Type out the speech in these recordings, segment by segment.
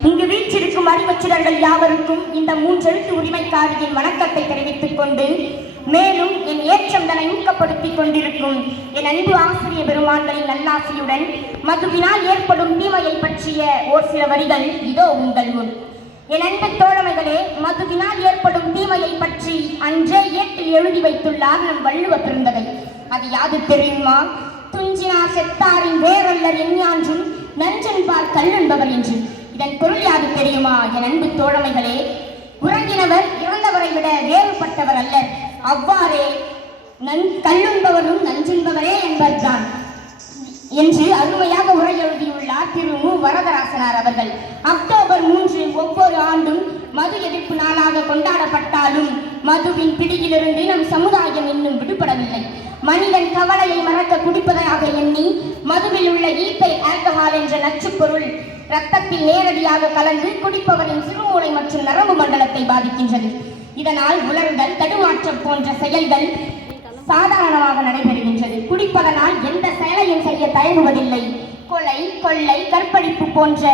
இங்கு வீச்சிருக்கும் அறிவச்சுடர்கள் யாவருக்கும் இந்த மூன்றெழுத்து உரிமைக்காரியின் வணக்கத்தை தெரிவித்துக் கொண்டு மேலும் என் ஏற்றம் தன்னை ஊக்கப்படுத்திக் கொண்டிருக்கும் என் அன்பு ஆசிரிய பெருமான்களின் நல்லாசியுடன் மதுவினால் ஏற்படும் தீமையை பற்றிய ஓர் சில வரிகள் இதோ உங்கள் முன். என் அன்பு தோழமைகளே மதுவினால் ஏற்படும் தீமையை பற்றி அன்றே ஏட்டில் எழுதி வைத்துள்ளார் நம் வள்ளுவ பிறந்ததை அது யாது தெரியுமா? துஞ்சினார் செத்தாரின் வேறல்லர் எஞ்ஞான்றும் நஞ்சன்பார் கல்லுண்பவர் என்று இதன் பொருள் யாது தெரியுமா? என் அன்பு தோழமைகளே உறங்கினவர் இறந்தவரை விட வேறுபட்டவர் அல்லர். அவ்வாறே நன் கல்லுண்பவரும் நஞ்சுண்பவரே என்பதுதான். என்று அருமையாக உரை எழுதியுள்ளார் திரு மு. வரதராசனார் அவர்கள். அக்டோபர் மூன்று ஒவ்வொரு ஆண்டும் மது எதிர்ப்பு நாளாக கொண்டாடப்பட்டாலும் மதுவின் பிடியிலிருந்து நம் சமுதாயம் இன்னும் விடுபடவில்லை. மனிதன் கவலையை மறக்க குடிப்பதாக எண்ணி மதுவில் உள்ள ஈப்பை ஆல்கஹால் என்ற நச்சுப்பொருள் ரத்தத்தில் நேரடியாக கலந்து குடிப்பவரின் சிறுமூளை மற்றும் நரம்பு மண்டலத்தை பாதிக்கின்றது. இதனால் உலர்தல் தடுமாற்றம் போன்ற செயல்கள் சாதாரணமாக நடைபெறுகின்றது. குடிப்பதனால் எந்த செயலையும் செய்ய தயங்குவதில்லை. கொலை கொள்ளை கற்பழிப்பு போன்ற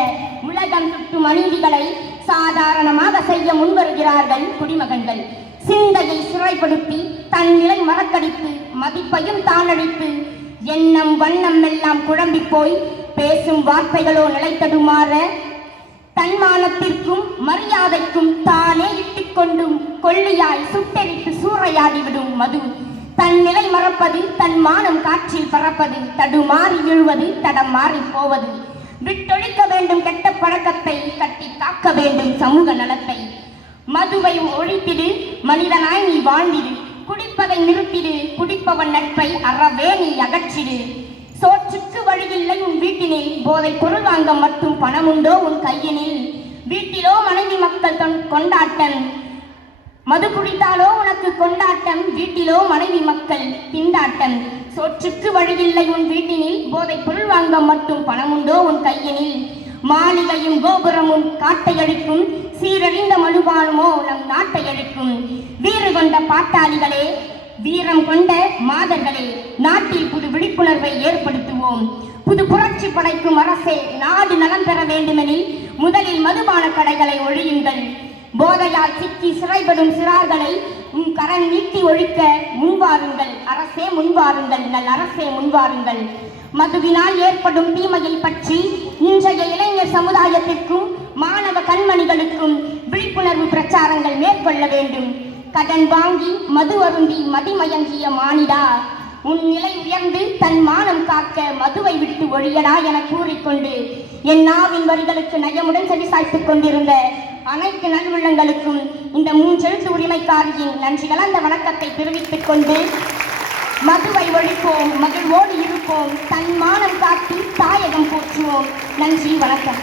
உலகம் சுற்றும் அநீதிகளை சாதாரணமாக செய்ய முன்வருகிறார்கள் குடிமகன்கள். சிந்தையை சிறைப்படுத்தி தன் நிலை மறக்கடித்து மதிப்பையும் தானழித்து எண்ணம் வண்ணம் எல்லாம் குழம்பி போய் பேசும் வார்த்தைகளோ நிலைத்தடுமாற தன்மானத்திற்கும் மரியாதைக்கும் தானே இட்டுக்கொண்டும் கொள்ளியாய் சுட்டெரித்து சூறையாடிவிடும் மது. தன் நிலை மறப்பது தன் மானம் காற்றில் பறப்பது தடுமாறி விழுவது தடம் மாறி போவது. விட்டொழிக்க வேண்டும் கெட்ட பழக்கத்தை கட்டி காக்க வேண்டும் சமூக நலத்தை. மதுவை ஒழித்திடு மனிதனாய் நீ வாழ்ந்திடு. குடிப்பதை நிறுத்திடு குடிப்பவன் நட்பை அறவே நீ அகற்றிடு. சோற்றுக்கு வீட்டினில் போதை பொருள் வாங்க மட்டும் பணமுண்டோ உன் கையினில்? வீட்டிலோ மனைவி மக்கள் தொன் கொண்டாட்டம். மது குடித்தாலோ உனக்கு கொண்டாட்டம். வீட்டிலோ மனைவி மக்கள் திண்டாட்டம். சோற்றுக்கு வழியில்லை உன் வீட்டினில். போதை பொருள் வாங்க மட்டும் பணமுண்டோ உன் கையினில்? மாளிகையும் கோபுரமும் காட்டை அழிக்கும் சீரழிந்த மனுபானமோ நம் நாட்டை அழிக்கும் வீறு கொண்ட பாட்டாளிகளே வீரம் கொண்ட மாதர்களே நாட்டில் புது விழிப்புணர்வை ஏற்படுத்துவோம். புது புரட்சி படைக்கும் அரசே நாடு நலம் பெற வேண்டுமெனில் முதலில் மதுபான கடைகளை ஒழியுங்கள். போதையால் சிக்கி சிறைபடும் சிறார்களை உன் கரண் நீட்டி ஒழிக்க முன்வாருங்கள். அரசே முன்வாருங்கள் நல் அரசே முன்வாருங்கள். மதுவினால் ஏற்படும் தீமையை பற்றி இன்றைய இளைஞர் சமுதாயத்திற்கும் மாணவ கண்மணிகளுக்கும் விழிப்புணர்வு பிரச்சாரங்கள் மேற்கொள்ள வேண்டும். கடன் வாங்கி மது அருந்தி மதிமயங்கிய மானிடா. உன் நிலை உயர்ந்து தன் மானம் காக்க மதுவை விட்டு ஒழியடா என கூறிக்கொண்டு என் நாவின் வரிகளுக்கு நயமுடன் செவிசாய்த்துக் கொண்டிருந்த அனைத்து நல்வுள்ளங்களுக்கும் இந்த மூன்றெழுத்து உரிமைக்காரியின் நன்றி கலந்த வணக்கத்தை தெரிவித்துக் கொண்டு மதுவை ஒழிப்போம் மகிழ்வோடு இருப்போம் தன் மானம் காட்டி தாயகம் போற்றுவோம். நன்றி வணக்கம்.